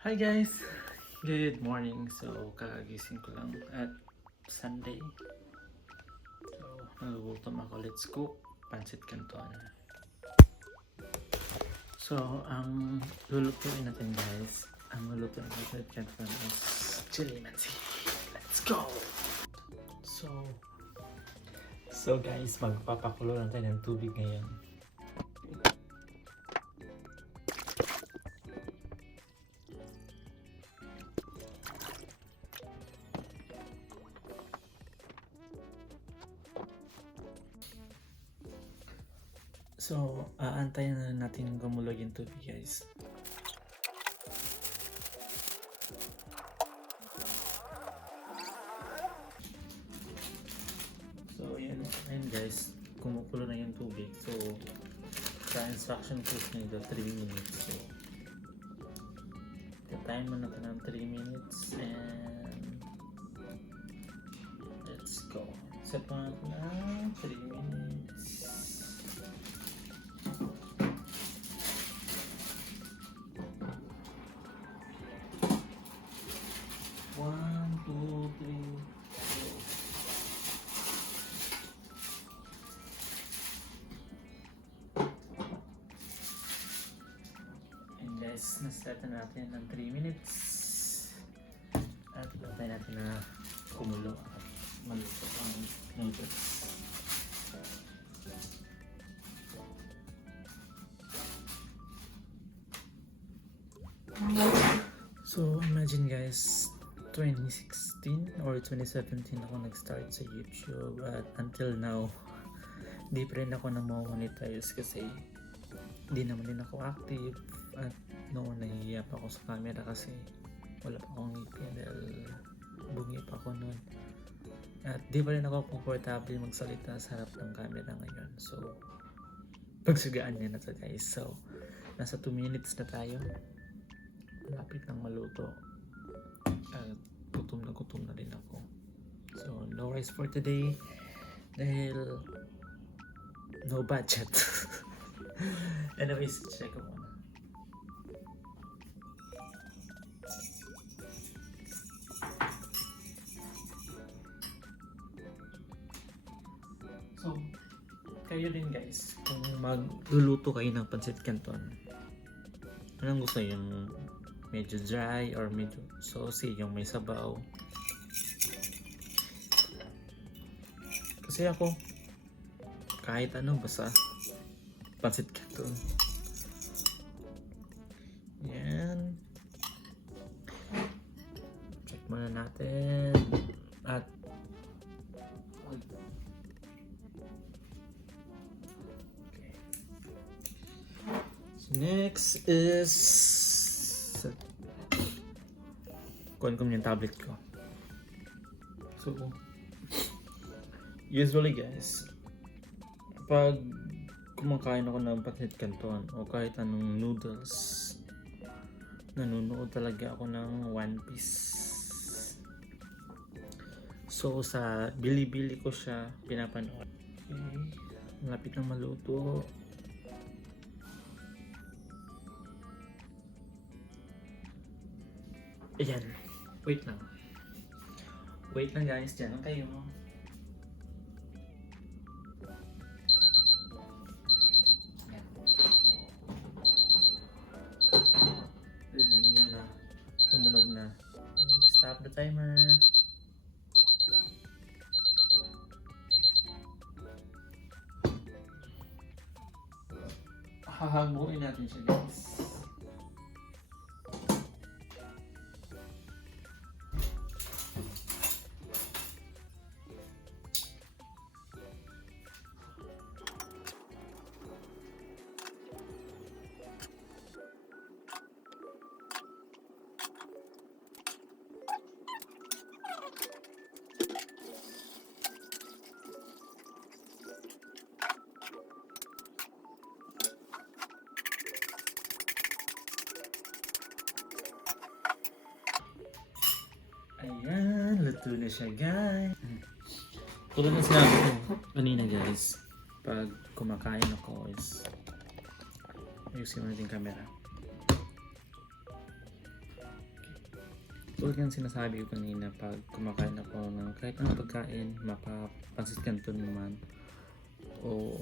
Hi guys! Good morning. So, kakagising ko lang at Sunday. So, nagugutom ako. Let's cook pancit canton. So, ang lulutuin natin guys, ang lulutuin ng pancit canton is chili mansi. Let's go! So guys, magpapakulo lang tayo ng tubig ngayon. So, aantayin na natin gumulog yung tubig guys. So, ayun guys, kumukulo na yung tubig. So, sa instruction cook nito 3 minutes. So, time na natin ng 3 minutes and let's go. Set pa natin na 3 minutes. One, two, three, go. And guys, na-set na natin ng 3 minutes. At lantay natin na kumulo at maluto ang noodles. So imagine guys, 2016 or 2017 ako nag-start sa YouTube at until now di pa rin ako na monetize kasi di naman din ako active at noon nahihiya pa ako sa camera kasi wala pa akong ngipin dahil bungi pa ako noon at di pa rin ako comfortable magsalita sa harap ng camera ngayon. So pagsugaan niya na to guys. So nasa 2 minutes na tayo, malapit nang maluto at gutom na rin ako. So no rice for today dahil no budget. Anyways, check ko muna. So kayo din guys, kung magluluto kayo ng pancit canton, anong gusto, yung medyo dry or medyo saucy, yung may sabaw? Kasi ako kahit ano, basta pancit canton. Yan, check muna natin at okay. So next is kunin ko yung tablet ko. So usually guys, pag kumakain ako ng pancit canton o kahit anong noodles, nanonood talaga ako ng One Piece. So sa Bilibili ko siya pinapanood. Okay, malapit na maluto. Ayan, wait lang guys, dyan lang kayo. Ready nyo na, tumunog na. Stop the timer. Hahanguin natin siya guys. Ayan, luto na siya guys. Tulad ng sinabi ko kanina guys, pag kumakain ako is ayusin mo natin yung camera. tulad ng sinasabi ko kanina, pag kumakain ako ng kahit anong pagkain, mapapansit canton naman, o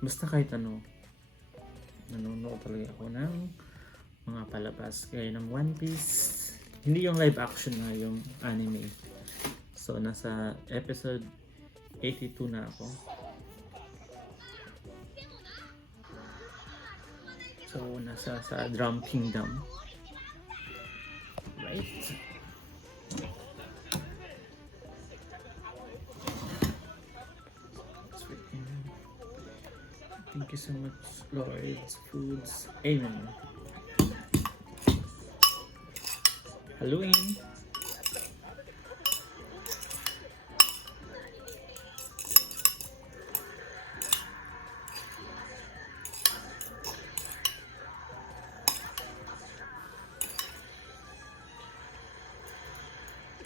basta kahit ano, nanonood talaga ako ng mga palabas gaya ng One Piece. Hindi yung live action na, yung anime. So nasa episode 82 na ako. So nasa sa Drum Kingdom. Right. Thank you so much, Lord's Foods. Amen. Halloween.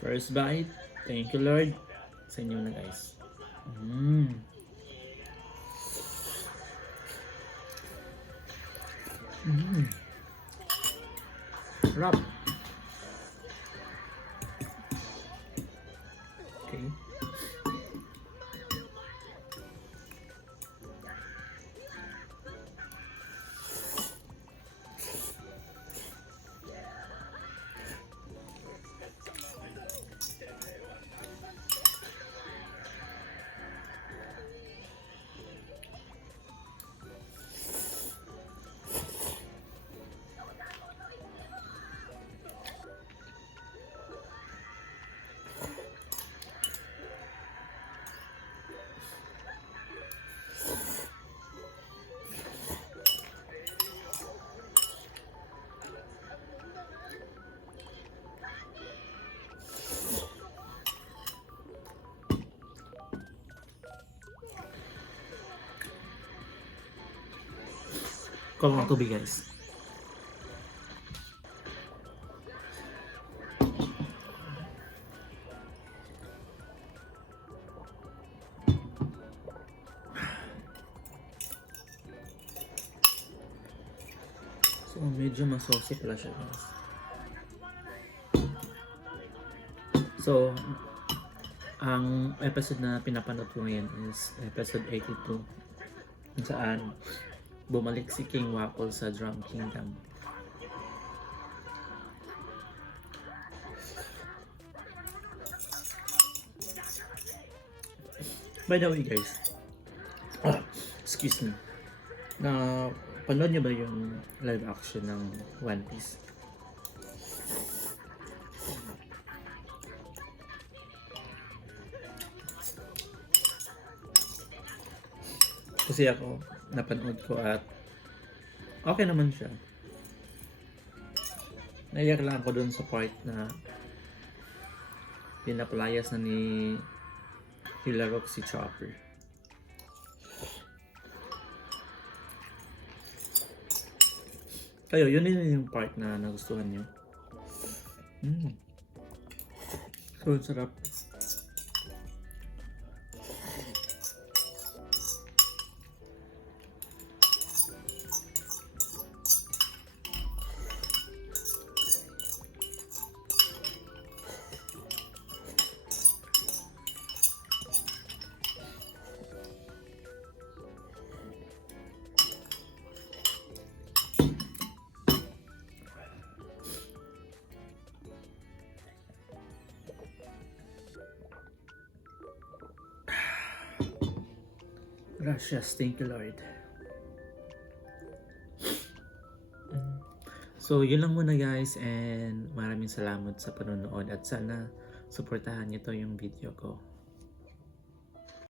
First bite. Thank you, Lord. Sa inyo na, guys. Sarap. Okay. Kulang tubig, guys. So medyo masaucy pala siya, guys. So ang episode na pinapanood ko ngayon is episode 82, kung saan bumalik si King Waffle sa Drum Kingdom. By the way, guys, excuse me, na panood niyo ba yung live action ng One Piece? Kasi ako, napanood ko at okay naman siya. Naiyak lang ako dun sa part na pinapalayas na ni Hilarok si Chopper. Kayo, yun yung part na nagustuhan niyo. So, sarap. Gracias, thank you, Lord. So, yun lang muna, guys, and maraming salamat sa panonood at sana suportahan niyo to yung video ko.